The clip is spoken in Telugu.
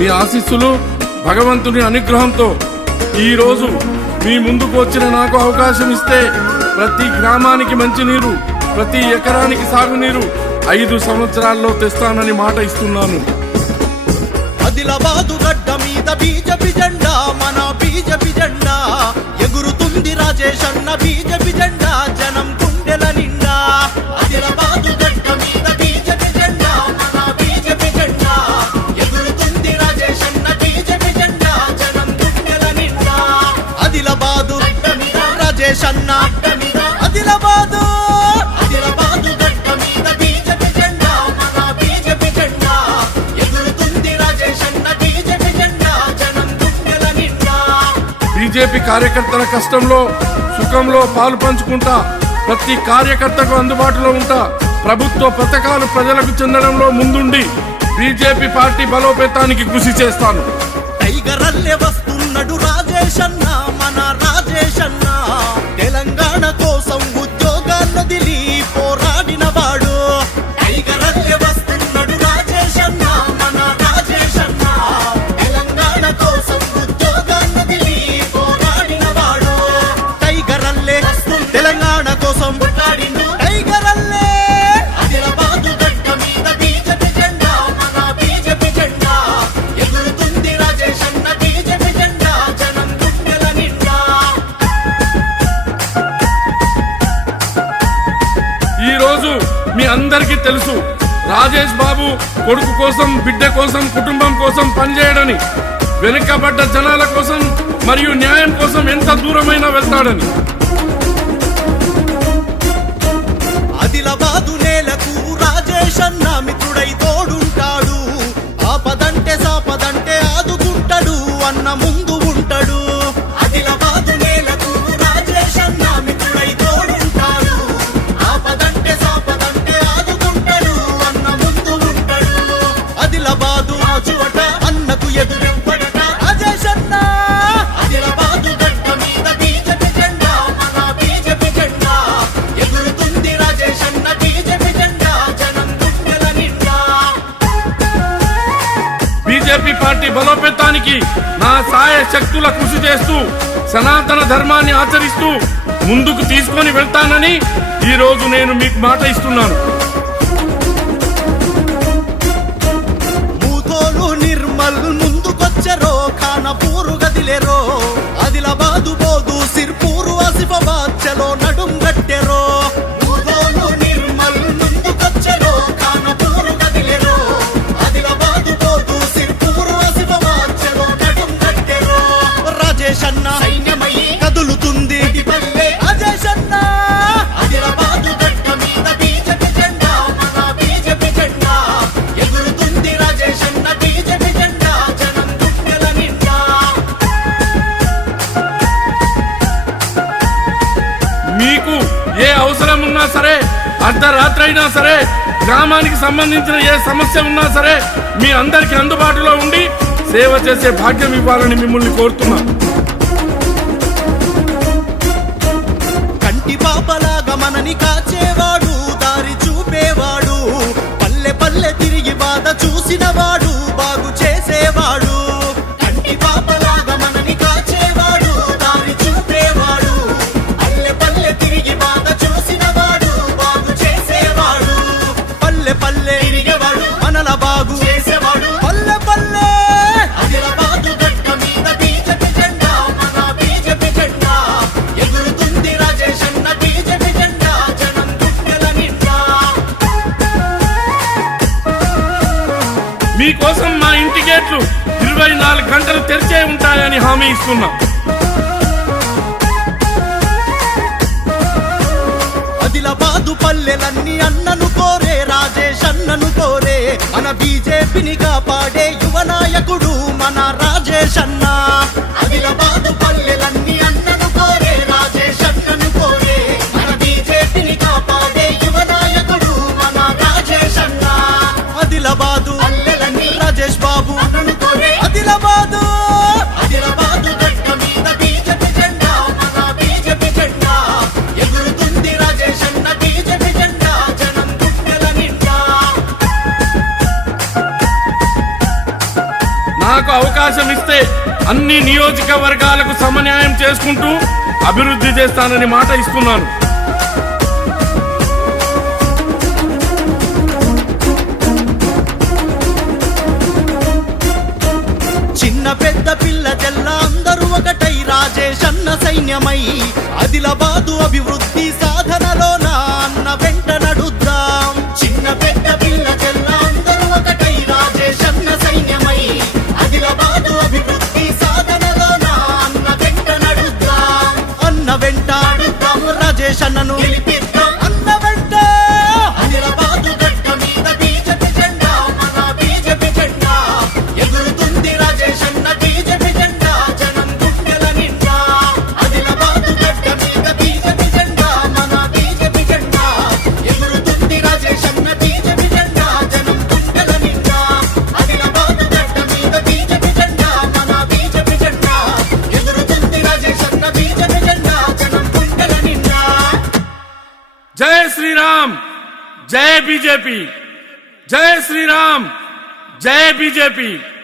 మీ ఆశీస్సులు, భగవంతుని అనుగ్రహంతో ఈరోజు మీ ముందుకు వచ్చిన నాకు అవకాశం ఇస్తే ప్రతి గ్రామానికి మంచినీరు, ప్రతి ఎకరానికి సాగునీరు 5 సంవత్సరాల్లో తెస్తానని మాట ఇస్తున్నాను. ఆదిలాబాదు గడ్డ మీద బీజేపీ జెండా, మన బీజేపీ జెండా ఎగురుతుంది రాజేష్ అన్న బీజేపీ జెండా జనం గుండెల నిండా. ఆదిలాబాదు గడ్డ మీద బీజేపీ జెండా, మన బీజేపీ జెండా ఎగురుతుంది రాజేష్ అన్న బీజేపీ జెండా జనం గుండెల నిండా. ఆదిలాబాదు రాజేష్ అన్న ఆదిలాబాదు ఆదిలాబాదు గడ్డ మీద బీజేపీ జెండా, మన బీజేపీ జెండా ఎగురుతుంది రాజేష్ అన్న బీజేపీ జెండా జనం గుండెల నిండా. బీజేపీ కార్యకర్తల కష్టంలో సుఖంలో పాలు పంచుకుంటా, ప్రతి కార్యకర్తకు అందుబాటులో ఉంటా, ప్రభుత్వ పథకాలు ప్రజలకు చెందడంలో ముందుండి బీజేపీ పార్టీ బలోపేతానికి కృషి చేస్తాను. టైగర్ అల్లే వస్తున్నాడు రాజేష్ అన్న, మన రాజేష్ అన్న తెలంగాణ కోసం ఉద్యోగాన్ని దిలి పోరాడిన వాడు. టైగర్ అల్లే వస్తున్నాడు రాజేష్ అన్న, మన రాజేష్ అన్న తెలంగాణ కోసం ఉద్యోగాన్ని దిలి పోరాడిన వాడు. టైగర్ అల్లే తెలంగాణ కోసం టైగర్ అల్లే. ఆదిలాబాదు గడ్డ మీద బీజేపీ జెండా, మన బీజేపీ జెండా ఎగురుతుంది రాజేష్ అన్న బీజేపీ జెండా జనం గుండెల నిండా. ఈ రోజు మీ అందరికీ తెలుసు, రాజేష్ బాబు కొడుకు కోసం, బిడ్డ కోసం, కుటుంబం కోసం పనిచేయడని, వెనుకబడ్డ జనాల కోసం మరియు న్యాయం కోసం ఎంత దూరమైనా వెళ్తాడని. ఆదిలాబాదు నేలకు రాజేష్ అన్న మిత్రుడై తోడుంటాడు. ఆపదంటే సాపదంటే ఆదుకుంటాడు, అన్న ముందు ఉంటాడు. ఆదిలాబాదు నేలకు రాజేష్ అన్న మిత్రుడై తోడుంటాడు. ఆపదంటే సాపదంటే ఆదుకుంటాడు, అన్న ముందు ఉంటాడు. ఆదిలాబాదు రాజువట, అన్నకు ఎదురెవ్వడట రాజేష్ అన్న. ఆదిలాబాదు గడ్డ మీద బీజేపీ జెండా, మన బీజేపీ జెండా ఎగురుతుంది రాజేష్ అన్న బీజేపీ జెండా జనం గుండెల నిండా. బీజేపీ పార్టీ బలోపేతానికి నా సాయ శక్తుల కృషి చేస్తూ సనాతన ధర్మాన్ని ఆచరిస్తూ ముందుకు తీసుకొని వెళ్తానని ఈ రోజు నేను మీకు మాట ఇస్తున్నాను. మూతోలు నిర్మల్ ముందుకొచ్చరో, ఖానపూరు గదిలేరో. ఆదిలాబాదు బోదు సిర్పూరు ఆసిఫాబాద్ చలో నడుం గట్టెరో. మూతోలు నిర్మల్ ముందుకొచ్చరో, ఖానపూరు గదిలేరో. ఆదిలాబాదు బోదు సిర్పూరు ఆసిఫాబాద్ చలో నడుం గట్టెరో. రాజేష్ అన్న సైన్యమై కదులుతుంది రాజేష్ అన్న. ఆదిలాబాదు గడ్డ మీద బీజేపీ జెండా, మన బీజేపీ జెండా ఎగురుతుంది రాజేష్ అన్న బీజేపీ జెండా జనం గుండెల నిండా. మీకు ఏ అవసరం ఉన్నా సరే, అర్ధరాత్రి అయినా సరే, గ్రామానికి సంబంధించిన ఏ సమస్య ఉన్నా సరే మీ అందరికీ అందుబాటులో ఉండి సేవ చేసే భాగ్యం ఇవ్వాలని మిమ్మల్ని కోరుతున్నా. కంటి పాపలాగా మనని కాచేవాడు, దారి చూపేవాడు, పల్లె పల్లె తిరిగి బాధ చూసినవాడు, బాగు చేసేవాడు. కంటి పాపలాగా మనని కాచేవాడు, దారి చూపేవాడు, పల్లె పల్లె తిరిగి బాధ చూసినవాడు, బాగు చేసేవాడు. పల్లె పల్లె తిరిగేవాడు, మనల బాగు చేసేవాడు. పల్లె పల్లె ఆదిలాబాదు గడ్డ మీద బీజేపీ జెండా, మన బీజేపీ జెండా ఎగురుతుంది రాజేష్ అన్న బీజేపీ జెండా జనం గుండెల నిండా. మీకోసం మా ఇంటి గేట్లు 24 గంటలు తెరిచే ఉంటాయని హామీ ఇస్తున్నా. ఆదిలాబాదు పల్లెలన్నీ అన్నను కోరే, రాజేష్ అన్నను కోరే. మన బీజేపీని కాపాడే యువ నాయకుడు మన రాజేష్ అన్న. ఆదిలాబాదు పల్లెలన్నీ అన్నను కోరే, రాజేష్ అన్నను కోరే. మన బీజేపీని కాపాడే యువ నాయకుడు మన రాజేష్ అన్న. ఆదిలాబాదు పల్లెలన్నీ రాజేష్ బాబు అన్నను కోరే. ఆదిలాబాదు ఆదిలాబాదు గడ్డ మీద బీజేపీ జెండా, మన బీజేపీ జెండా ఎగురుతుంది రాజేష్ అన్న బీజేపీ జెండా జనం గుండెల నిండా. నా నాకు అవకాశం ఇస్తే అన్ని నియోజకవర్గాలకు సమన్యాయం చేసుకుంటూ అభివృద్ధి చేస్తానని మాట ఇస్తున్నాను. చిన్న పెద్ద పిల్ల జల్ల అందరూ ఒకటై రాజేశన్న సైన్యమై ఆదిలాబాదు అభివృద్ధి సాధనలోన అన్న వెంట నడుద్దాం. చిన్న పెద్ద పిల్ల జల్ల అందరూ ఒకటై రాజేశన్న సైన్యమై ఆదిలాబాదు అభివృద్ధి సాధనలోన అన్న వెంట నడుద్దాం. అన్న వెంట నడుద్దాం, రాజేశన్నను గెలిపిద్దాం. అన్న వెంట ఆదిలాబాదు గడ్డ మీద బీజేపీ జెండా, మన బీజేపీ జెండా ఎగురుతుంది. రాజేశన్న బీజేపీ జెండా జనం గుండెల నిండా. ఆదిలాబాదు గడ్డ మీద బీజేపీ జెండా, మన బీజేపీ జెండా ఎగురుతుంది. రాజేశన్న బీజేపీ జెండా జనం గుండెల నిండా. ఆదిలాబాదు గడ్డ మీద బీజేపీ జెండా, మన బీజేపీ జెండా ఎగురుతుంది. రాజేశన్న బీజేపీ జెండా జనం గుండెల నిండా. జై శ్రీరామ్, జై బీజేపీ. జై శ్రీరామ్, జై బీజేపీ.